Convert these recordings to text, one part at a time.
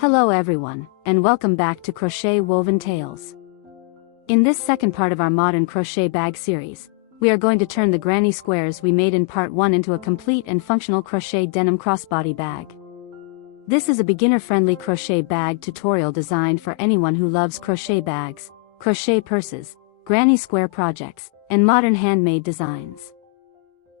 Hello everyone, and welcome back to Crochetwoventales. In this second part of our modern crochet bag series, we are going to turn the granny squares we made in part 1 into a complete and functional crochet denim crossbody bag. This is a beginner-friendly crochet bag tutorial designed for anyone who loves crochet bags, crochet purses, granny square projects, and modern handmade designs.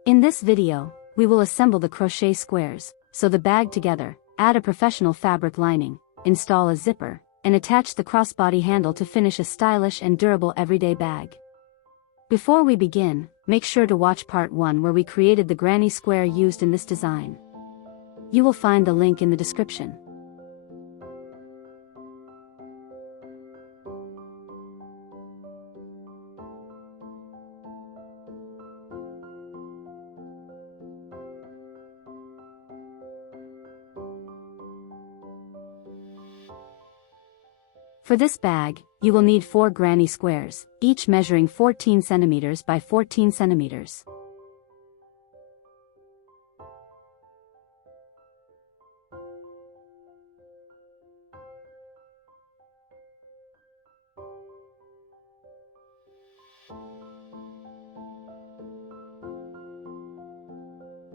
In this video, we will assemble the crochet squares, sew the bag together, add a professional fabric lining, install a zipper, and attach the crossbody handle to finish a stylish and durable everyday bag. Before we begin, make sure to watch part 1 where we created the granny square used in this design. You will find the link in the description. For this bag, you will need 4 granny squares, each measuring 14 cm by 14 cm.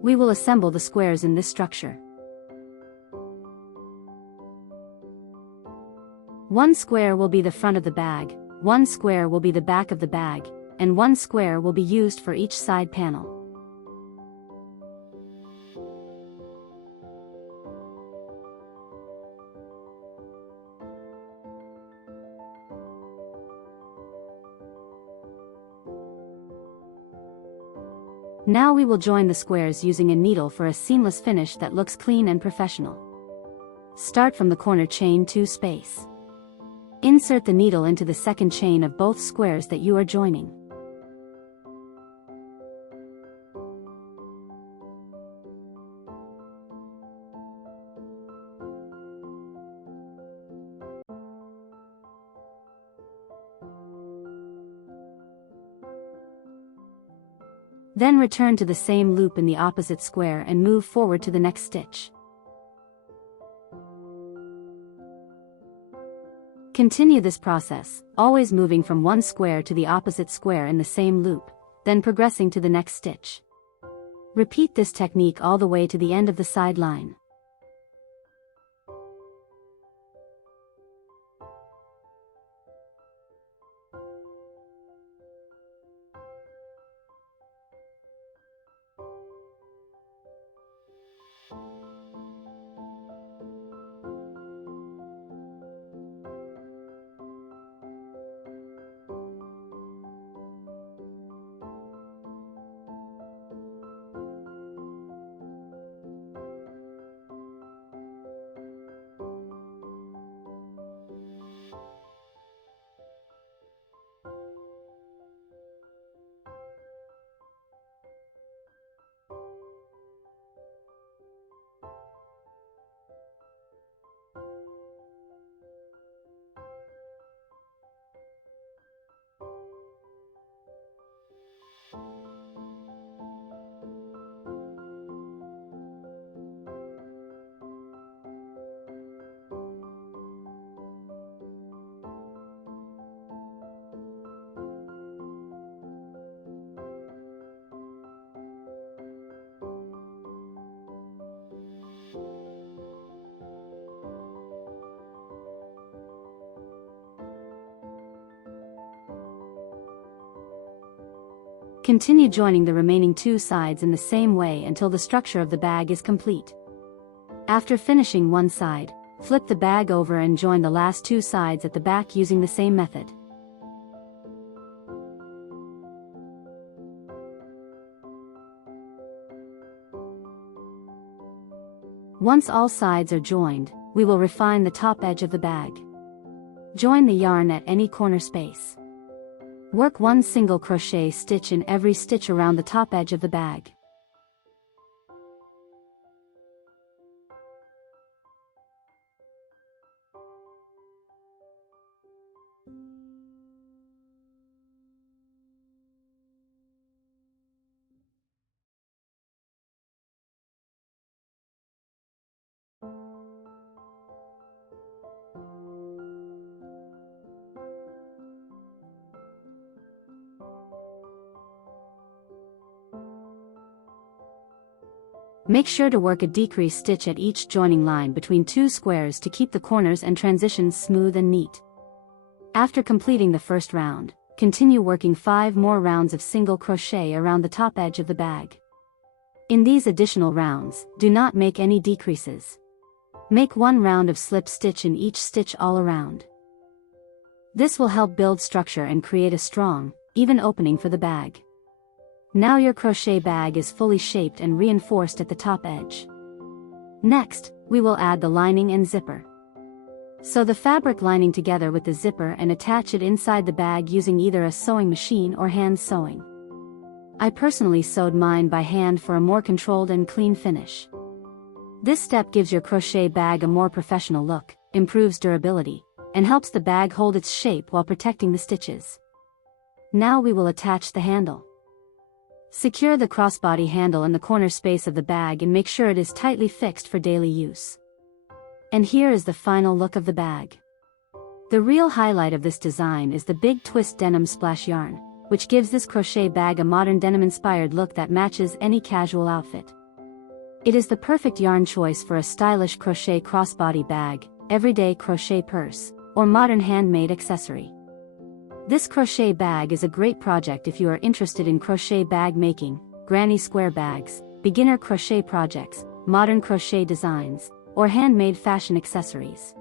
We will assemble the squares in this structure. One square will be the front of the bag, one square will be the back of the bag, and one square will be used for each side panel. Now we will join the squares using a needle for a seamless finish that looks clean and professional. Start from the corner chain 2 space. Insert the needle into the second chain of both squares that you are joining. Then return to the same loop in the opposite square and move forward to the next stitch. Continue this process, always moving from one square to the opposite square in the same loop, then progressing to the next stitch. Repeat this technique all the way to the end of the side line. Continue joining the remaining 2 sides in the same way until the structure of the bag is complete. After finishing one side, flip the bag over and join the last 2 sides at the back using the same method. Once all sides are joined, we will refine the top edge of the bag. Join the yarn at any corner space. Work one single crochet stitch in every stitch around the top edge of the bag. Make sure to work a decrease stitch at each joining line between two squares to keep the corners and transitions smooth and neat. After completing the first round, continue working 5 more rounds of single crochet around the top edge of the bag. In these additional rounds, do not make any decreases. Make 1 round of slip stitch in each stitch all around. This will help build structure and create a strong, even opening for the bag. Now your crochet bag is fully shaped and reinforced at the top edge. Next, we will add the lining and zipper. Sew the fabric lining together with the zipper and attach it inside the bag using either a sewing machine or hand sewing. I personally sewed mine by hand for a more controlled and clean finish. This step gives your crochet bag a more professional look, improves durability, and helps the bag hold its shape while protecting the stitches. Now we will attach the handle. Secure the crossbody handle in the corner space of the bag and make sure it is tightly fixed for daily use. And here is the final look of the bag. The real highlight of this design is the big twist denim splash yarn, which gives this crochet bag a modern denim-inspired look that matches any casual outfit. It is the perfect yarn choice for a stylish crochet crossbody bag, everyday crochet purse, or modern handmade accessory. This crochet bag is a great project if you are interested in crochet bag making, granny square bags, beginner crochet projects, modern crochet designs, or handmade fashion accessories.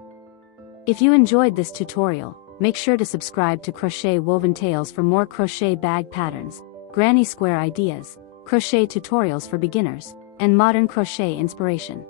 If you enjoyed this tutorial, make sure to subscribe to Crochetwoventales for more crochet bag patterns, granny square ideas, crochet tutorials for beginners, and modern crochet inspiration.